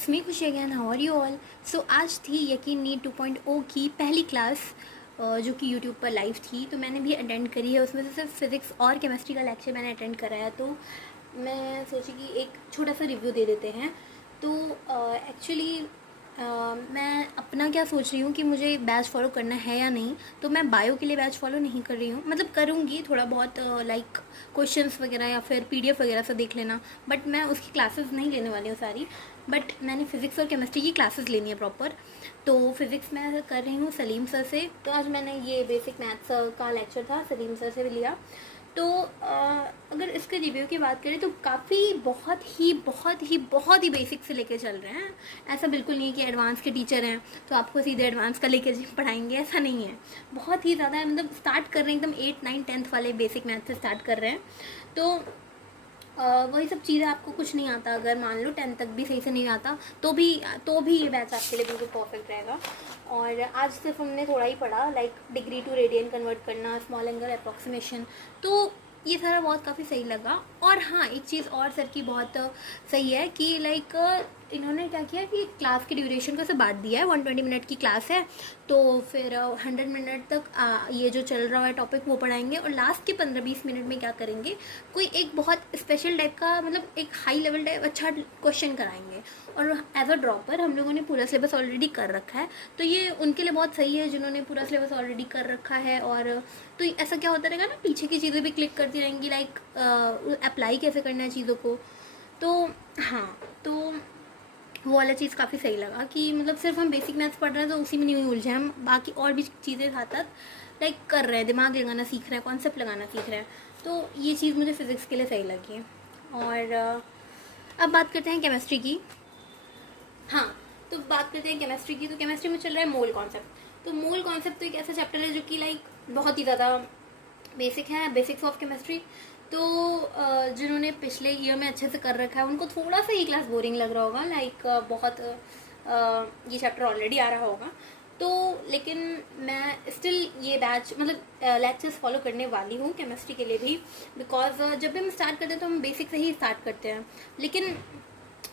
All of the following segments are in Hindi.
It's me Khushi again, how are you all. So आज थी यकीन नीट 2.0 की पहली क्लास जो कि यूट्यूब पर लाइव थी, तो मैंने भी अटेंड करी है। उसमें से सिर्फ फिज़िक्स और केमिस्ट्री का लेक्चर मैंने अटेंड करा है, तो मैं सोची कि एक छोटा सा रिव्यू दे देते हैं। तो एक्चुअली मैं अपना क्या सोच रही हूँ कि मुझे बैच फॉलो करना है या नहीं। तो मैं बायो के लिए बैच फॉलो नहीं कर रही हूँ, मतलब करूँगी थोड़ा बहुत, लाइक क्वेश्चंस वगैरह या फिर पीडीएफ वगैरह से देख लेना, बट मैं उसकी क्लासेस नहीं लेने वाली हूँ सारी। बट मैंने फ़िज़िक्स और केमिस्ट्री की क्लासेस लेनी है प्रॉपर। तो फिज़िक्स मैं कर रही हूँ सलीम सर से। तो आज मैंने ये बेसिक मैथ्स का लेक्चर था, सलीम सर से भी लिया। तो अगर इसके रिव्यू की बात करें तो काफ़ी बहुत ही बेसिक से लेके चल रहे हैं। ऐसा बिल्कुल नहीं है कि एडवांस के टीचर हैं तो आपको सीधे एडवांस का लेके पढ़ाएंगे, ऐसा नहीं है। बहुत ही ज़्यादा मतलब स्टार्ट कर रहे हैं एकदम 8, 9, 10th वाले बेसिक मैथ से स्टार्ट कर रहे हैं। तो वही सब चीज़ें आपको कुछ नहीं आता, अगर मान लो 10th तक भी सही से नहीं आता तो भी ये बैच आपके लिए बिल्कुल परफेक्ट रहेगा। और आज सिर्फ हमने थोड़ा ही पढ़ा, like degree to radian convert करना, स्मॉल एंगल अप्रॉक्सीमेशन, तो ये सारा बहुत काफ़ी सही लगा। और हाँ, एक चीज़ और सर की बहुत सही है कि लाइक इन्होंने क्या किया कि क्लास की ड्यूरेशन को ऐसे बांट दिया है। 120 मिनट की क्लास है, तो फिर 100 मिनट तक ये जो चल रहा है टॉपिक वो पढ़ाएंगे, और लास्ट के 15-20 मिनट में क्या करेंगे, कोई एक बहुत स्पेशल टाइप का, मतलब एक हाई लेवल टाइप अच्छा क्वेश्चन कराएंगे। और एज अ ड्रॉपर हम लोगों ने पूरा सिलेबस ऑलरेडी कर रखा है, तो ये उनके लिए बहुत सही है जिन्होंने पूरा सिलेबस ऑलरेडी कर रखा है। और तो ऐसा क्या होता रहेगा ना, पीछे की चीज़ें भी क्लिक करती रहेंगी, लाइक अप्लाई कैसे करना है चीज़ों को। तो हाँ, तो वो वाला चीज़ काफ़ी सही लगा कि मतलब सिर्फ हम बेसिक मैथ्स पढ़ रहे हैं तो उसी में नहीं उलझे, हम बाकी और भी चीज़ें साथ साथ लाइक कर रहे हैं, दिमाग लगाना सीख रहे हैं, कॉन्सेप्ट लगाना सीख रहे हैं। तो ये चीज़ मुझे फ़िज़िक्स के लिए सही लगी। और अब बात करते हैं केमिस्ट्री की। हाँ, तो बात करते हैं केमिस्ट्री की। तो केमिस्ट्री में चल रहा है मोल कॉन्सेप्ट। तो मोल कॉन्सेप्ट तो एक ऐसा चैप्टर है जो कि लाइक बहुत ही ज़्यादा बेसिक है, बेसिक्स ऑफ केमिस्ट्री। तो जिन्होंने पिछले ईयर में अच्छे से कर रखा है उनको थोड़ा सा ये क्लास बोरिंग लग रहा होगा, लाइक बहुत ये चैप्टर ऑलरेडी आ रहा होगा। तो लेकिन मैं स्टिल ये बैच मतलब लेक्चर्स फॉलो करने वाली हूँ केमिस्ट्री के लिए भी, बिकॉज जब भी हम स्टार्ट करते हैं तो हम बेसिक से ही स्टार्ट करते हैं, लेकिन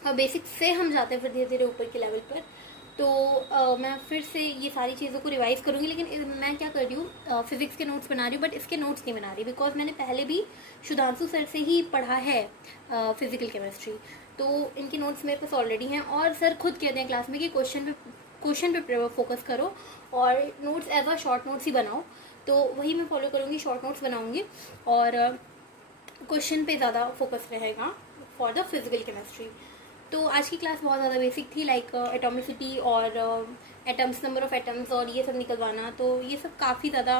बेसिक से हम जाते हैं फिर धीरे धीरे ऊपर के लेवल पर। तो मैं फिर से ये सारी चीज़ों को रिवाइज़ करूँगी, लेकिन मैं क्या कर रही हूँ, फिज़िक्स के नोट्स बना रही हूँ, बट इसके नोट्स नहीं बना रही, बिकॉज मैंने पहले भी सुधांशु सर से ही पढ़ा है फिज़िकल केमिस्ट्री। तो इनके नोट्स मेरे पास ऑलरेडी हैं, और सर खुद कहते हैं क्लास में कि क्वेश्चन पे फोकस करो और notes as a short notes ही बनाओ। तो वही मैं फॉलो करूँगी, शॉर्ट नोट्स बनाऊँगी और क्वेश्चन पे ज़्यादा फोकस रहेगा फॉर द फिज़िकल केमिस्ट्री। तो आज की क्लास बहुत ज़्यादा बेसिक थी, लाइक एटॉमिसिटी और एटम्स, नंबर ऑफ एटम्स और ये सब निकलवाना। तो ये सब काफ़ी ज़्यादा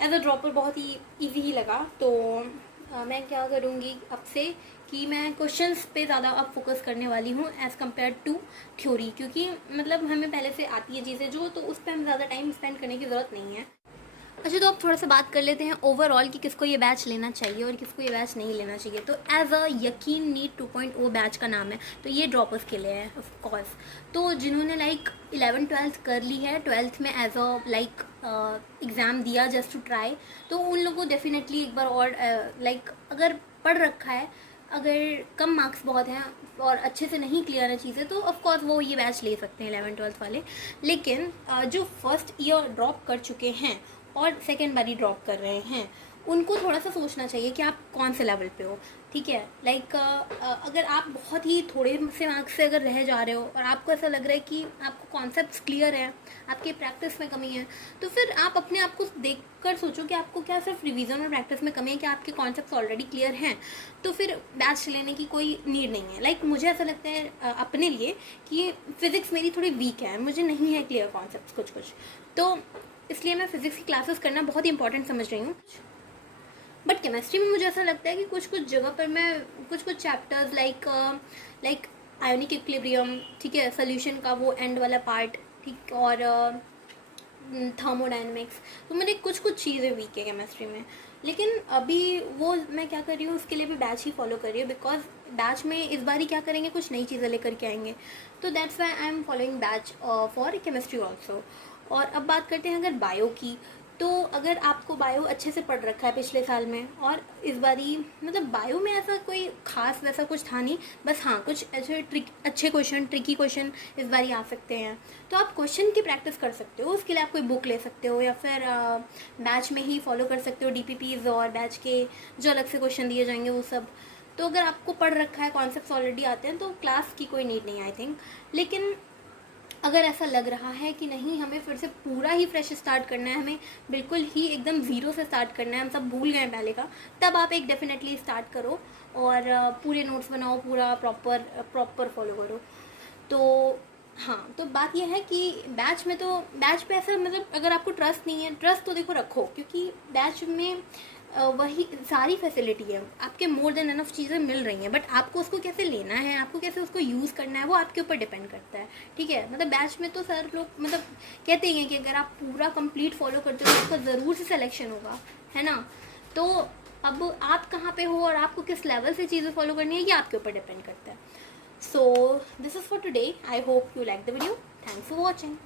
एज अ ड्रॉपर बहुत ही इजी ही लगा। तो मैं क्या करूँगी अब से कि मैं क्वेश्चंस पे ज़्यादा अब फोकस करने वाली हूँ एज़ कम्पेयर टू थ्योरी, क्योंकि मतलब हमें पहले से आती है चीज़ें जो, तो उस पर हमें ज़्यादा टाइम स्पेंड करने की ज़रूरत नहीं है। अच्छा, तो अब थोड़ा सा बात कर लेते हैं ओवरऑल कि किसको ये बैच लेना चाहिए और किसको ये बैच नहीं लेना चाहिए। तो एज अ यकीन नीट 2.0 बैच का नाम है, तो ये ड्रॉपर्स के लिए है ऑफ कोर्स। तो जिन्होंने लाइक 11th-12th कर ली है, 12th में एज अ लाइक एग्ज़ाम दिया जस्ट टू ट्राई, तो उन लोगों को डेफिनेटली एक बार और लाइक अगर पढ़ रखा है, अगर कम मार्क्स बहुत हैं और अच्छे से नहीं क्लियर है चीज़ें, तो ऑफकोर्स वो ये बैच ले सकते हैं 11th-12th वाले। लेकिन जो फर्स्ट ईयर ड्रॉप कर चुके हैं और सेकेंड बारी ड्रॉप कर रहे हैं, उनको थोड़ा सा सोचना चाहिए कि आप कौन से लेवल पे हो। ठीक है, लाइक अगर आप बहुत ही थोड़े से मार्क्स से अगर रह जा रहे हो और आपको ऐसा लग रहा है कि आपको कॉन्सेप्ट्स क्लियर हैं, आपकी प्रैक्टिस में कमी है, तो फिर आप अपने आप को देख कर सोचो कि आपको क्या सिर्फ रिवीजन और प्रैक्टिस में कमी है, कि आपके कॉन्सेप्ट्स ऑलरेडी क्लियर हैं। तो फिर बैच लेने की कोई नीड नहीं है। लाइक मुझे ऐसा लगता है अपने लिए कि फ़िज़िक्स मेरी थोड़ी वीक है, मुझे नहीं है क्लियर कॉन्सेप्ट्स कुछ, तो इसलिए मैं फ़िज़िक्स की क्लासेस करना बहुत ही इंपॉर्टेंट समझ रही हूँ। बट केमिस्ट्री में मुझे ऐसा लगता है कि कुछ जगह पर मैं कुछ चैप्टर्स लाइक आयोनिक इक्विलिब्रियम, ठीक है, सोल्यूशन का वो एंड वाला पार्ट, ठीक, और थर्मोडाइनमिक्स, तो मेरे कुछ चीज़ें वीक है केमिस्ट्री में। लेकिन अभी वो मैं क्या कर रही हूँ, उसके लिए भी बैच ही फॉलो कर रही हूँ, बिकॉज बैच में इस बार ही क्या करेंगे, कुछ नई चीज़ें लेकर के आएंगे। तो that's why I am following batch for chemistry also. और अब बात करते हैं अगर बायो की, तो अगर आपको बायो अच्छे से पढ़ रखा है पिछले साल में, और इस बारी मतलब बायो में ऐसा कोई खास वैसा कुछ था नहीं, बस हाँ कुछ ऐसे अच्छे क्वेश्चन, ट्रिकी क्वेश्चन इस बारी आ सकते हैं, तो आप क्वेश्चन की प्रैक्टिस कर सकते हो। उसके लिए आप कोई बुक ले सकते हो, या फिर बैच में ही फॉलो कर सकते हो DPPs और बैच के जो अलग से क्वेश्चन दिए जाएंगे वो सब। तो अगर आपको पढ़ रखा है, कॉन्सेप्ट्स ऑलरेडी आते हैं, तो क्लास की कोई नीड नहीं आई थिंक। लेकिन अगर ऐसा लग रहा है कि नहीं हमें फिर से पूरा ही फ्रेश स्टार्ट करना है, हमें बिल्कुल ही एकदम ज़ीरो से स्टार्ट करना है, हम सब भूल गए पहले का, तब आप एक डेफिनेटली स्टार्ट करो और पूरे नोट्स बनाओ, पूरा प्रॉपर फॉलो करो। तो हाँ, तो बात यह है कि बैच पे ऐसा मतलब अगर आपको ट्रस्ट नहीं है, ट्रस्ट तो देखो रखो, क्योंकि बैच में वही सारी फैसिलिटी है, आपके मोर देन एनफ चीज़ें मिल रही हैं, बट आपको उसको कैसे लेना है, आपको कैसे उसको यूज़ करना है, वो आपके ऊपर डिपेंड करता है। ठीक है, मतलब बैच में तो सर लोग मतलब कहते हैं कि अगर आप पूरा कंप्लीट फॉलो करते हो तो उसका ज़रूर से सिलेक्शन होगा, है ना। तो अब आप कहाँ पे हो और आपको किस लेवल से चीज़ें फॉलो करनी है, ये आपके ऊपर डिपेंड करता है। So this is for today, I hope you like the video, thanks for watching.